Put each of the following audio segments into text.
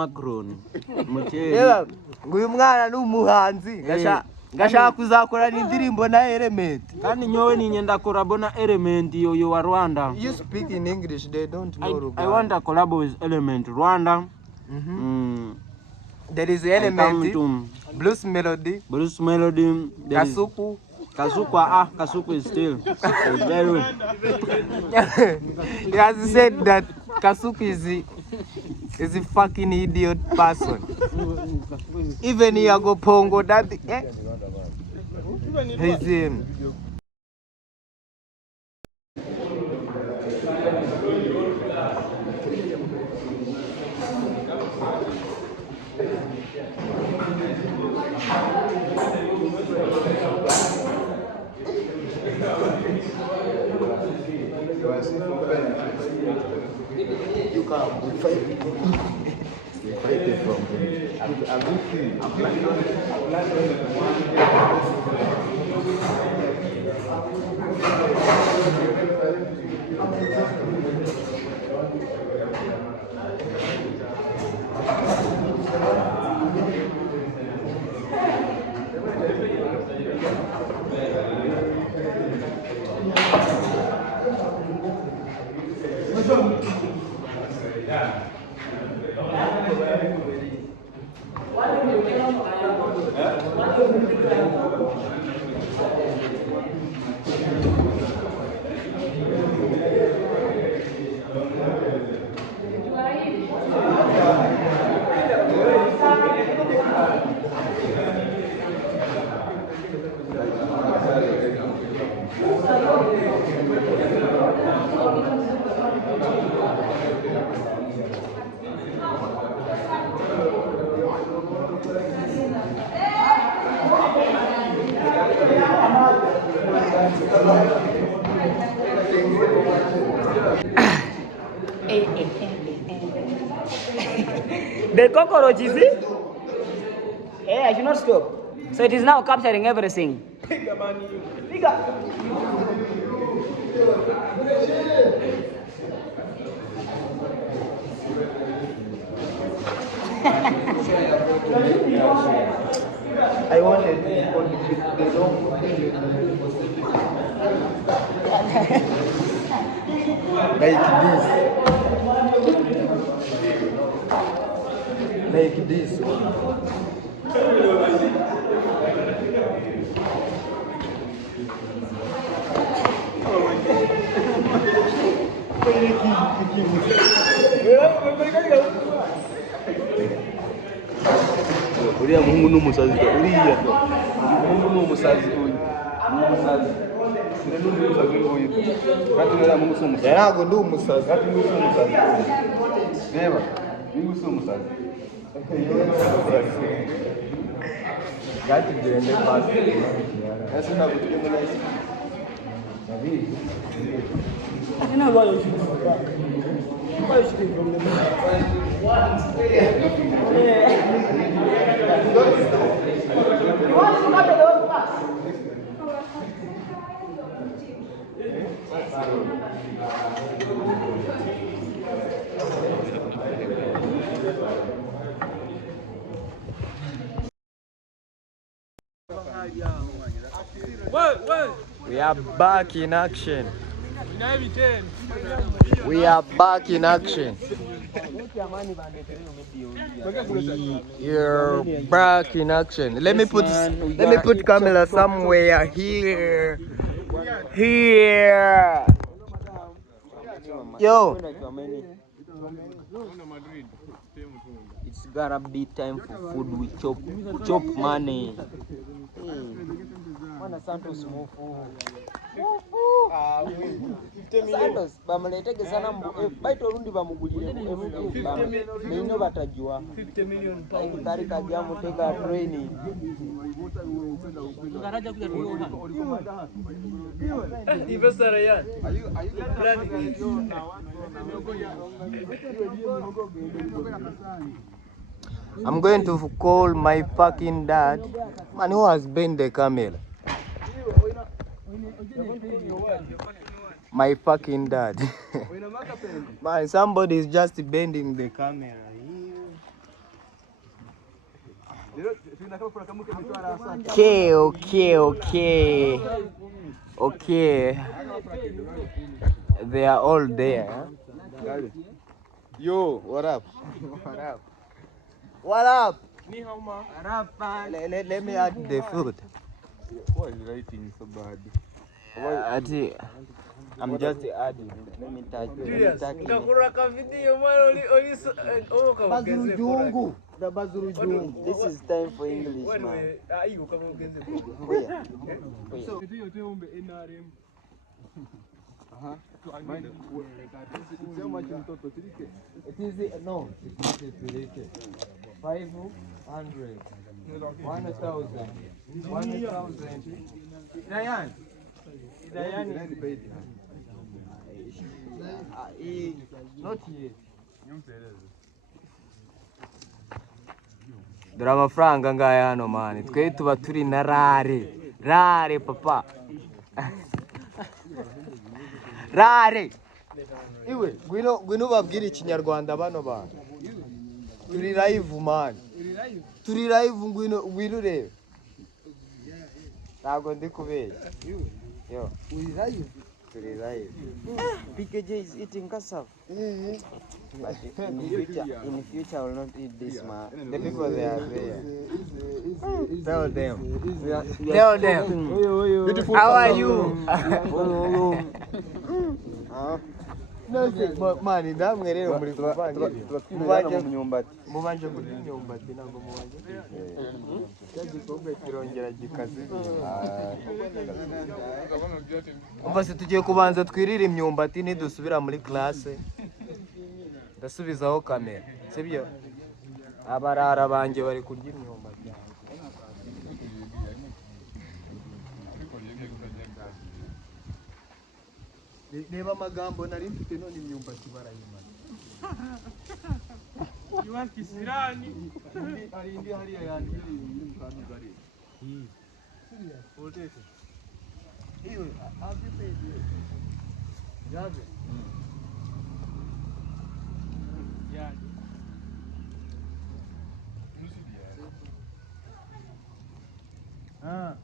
Macron. Reba nguyu mwana n'umuhanzi ngashaka kuzakora n'indirimbo na Element. Kandi nyowe ninyenda collab na Element yo wa Rwanda. You speak in English, they don't know. I want a collab with Element Rwanda. There is Element, Blues Melody, Kasuku. Kasuku is still very. He has said that Kasuku is a fucking idiot person. Even Iago Pongo, that he's him. You can't fight it from The cockroach, is it? Hey, I should not stop. So it is now capturing everything. Bigger. I wanted the long like this. uriya muhungu n'umusazi uriya muhungu n'umusazi n'umusazi sire n'umusazi ngoyi kandi uriya muhungu s'umusazi Yarago ndi umusazi kandi ndi umusazi reba ni s'umusazi gati gende pasi ese ntabwo tujye muri ese nabi I don't know why you should go back. Why you should from the back? You want to come to the old class? We are back in action. We are back in action. We are back in action. Let me put camera somewhere here. Here. Yo. It's gotta be time for food. We chop money. Mana Santos mufu. Santos bamuletege sana baito rundi bamugulire mino batajua 50 million pounds kari kajya mutega train ngaraja kuja investor ya I'm going to call my fucking dad. Man, who has bent the camera? My fucking dad. Man, somebody is just bending the camera. Okay. They are all there. Huh? Yo, what up? What up? Let me add the food. Why is writing so bad? I'm just adding. Let me touch. This is time for English, man. It is no, it's not related. 500, 1,000, 1,000. Dayan. Not yet. Dore amafaranga ngaya hano mani, twe tuba turi na rare papa. Rare. Iwe, gwino babwira ikinyarwanda bano bantu. Turi live man. Turi live gwino urebe. Ntabwo ndi kubeshya. Yo, uri live? Turi live. PKJ is eating cassava. But in future I will not eat this, man. The people they are there. Tell them. How are you? No, mani ndamwe rero muri kuvanga. Mubanje kurya imyumbati ntabwo mubanje. Cyagikobwa kirongera gikaze. Umva se tugiye kubanza twirira imyumbati nidusubira muri classe. Ndasubizaho kamera. Sibyo? Abarara banje bari kurya imyumbati. Reba amagambo nari mfite none imyumbati barayimara. Yuwa kisirani. Ari indi hariya yandi iri kandi gari. Serious. Iwe, have you paid it? Yaje. Yeah. Ah.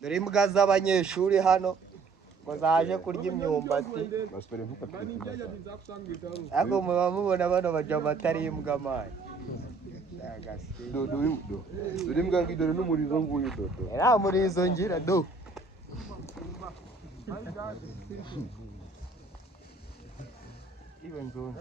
Dore imbwa z'abanyeshuri hano ngo zaje kurya imyumbati. Ariko muba mubona bano bajama atari imbwa mani. Dore imbwa ngidore n'umurizo nguyu dodo. Era murizo ngira do. Even though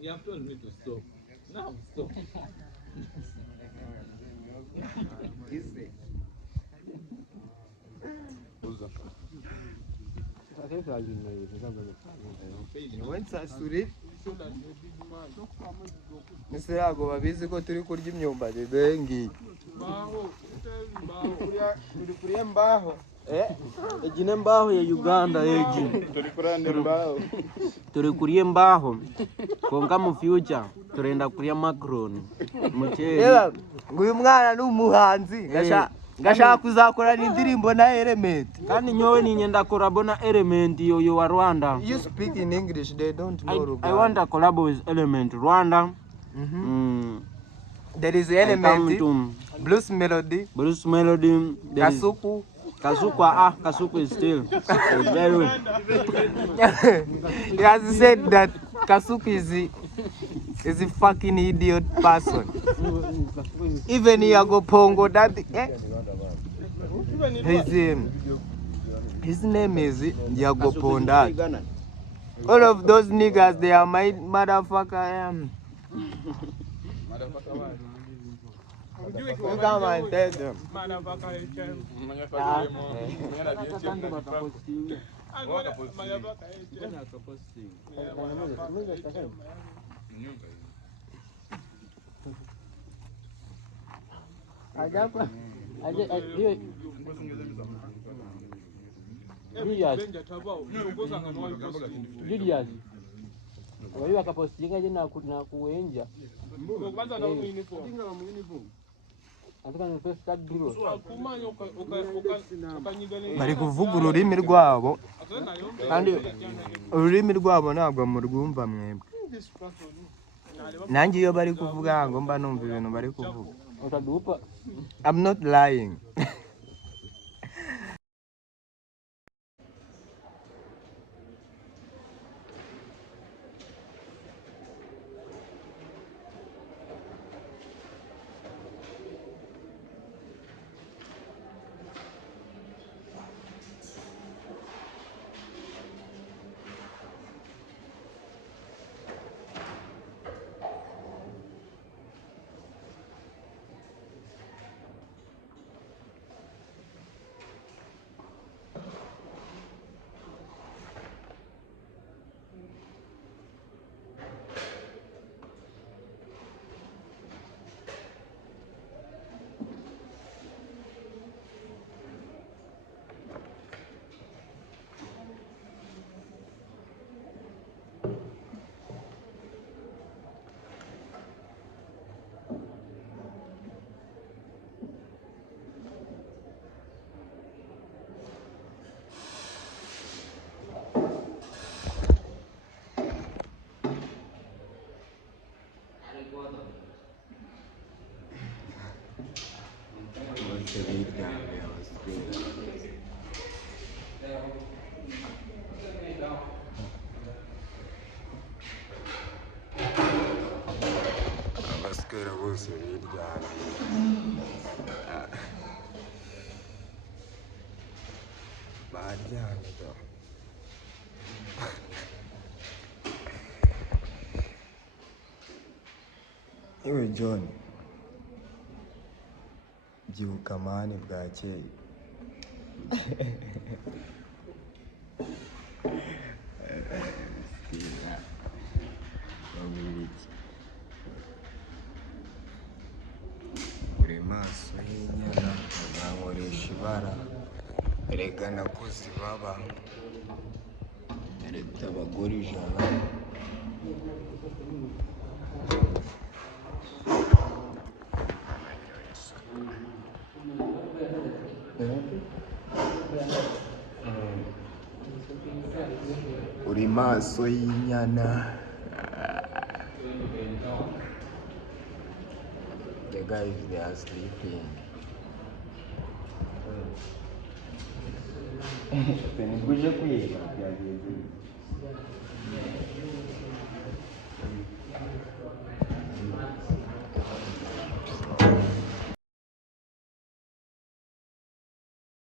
you have told me to stop. Now stop. Ese yago babizi ko turi kurya imyumbati bengi. Turi kuriye mbaho. Egine mbaho ya Uganda egi. Turi kurande mbaho. Turi kuriye mbaho. Konga mu future turenda kuriya Macron. Reba nguyu mwana n'umuhanzi gashaka kuzakora n'indirimbo na Element. Kandi nyowe ni nyenda collabo na Element yo wa Rwanda. You speak in English, they don't know Rwanda. I want a collabo with Element Rwanda. There is Element, Blues Melody, Kasuku. Kasuku is still very. He has said that Kasuku is a fucking idiot person. Even Yago Pongo, that his name is Yago Ponda. All of those niggas, they are my motherfucker. You come and tell them. Agora mayaba kaete. Mbona akaposting? Ajapa. Hiyo Julius. Julius. Wewe akapostinga je na kuenja. Kwanza na uniform. Ataka ni first tag biro. Kumanya ukanyigana. bari kuvuga ururimi rwabo kandi ururimi rwabo ntabwo murwumva mwebwe. Nanjye iyo bari kuvuga ngo mba numva ibintu bari kuvuga. Utadupa. I'm not lying. Abasikera bose biryamiye baryamye da. Iwe John, byuka mani bwakeye. Uri maso y'inyana uzankoresha ibara, erega nakoze ibaba ereta abagore 100. Uri maso y'inyana. The guys, they are sleeping. Peniguje kwiga byagenze.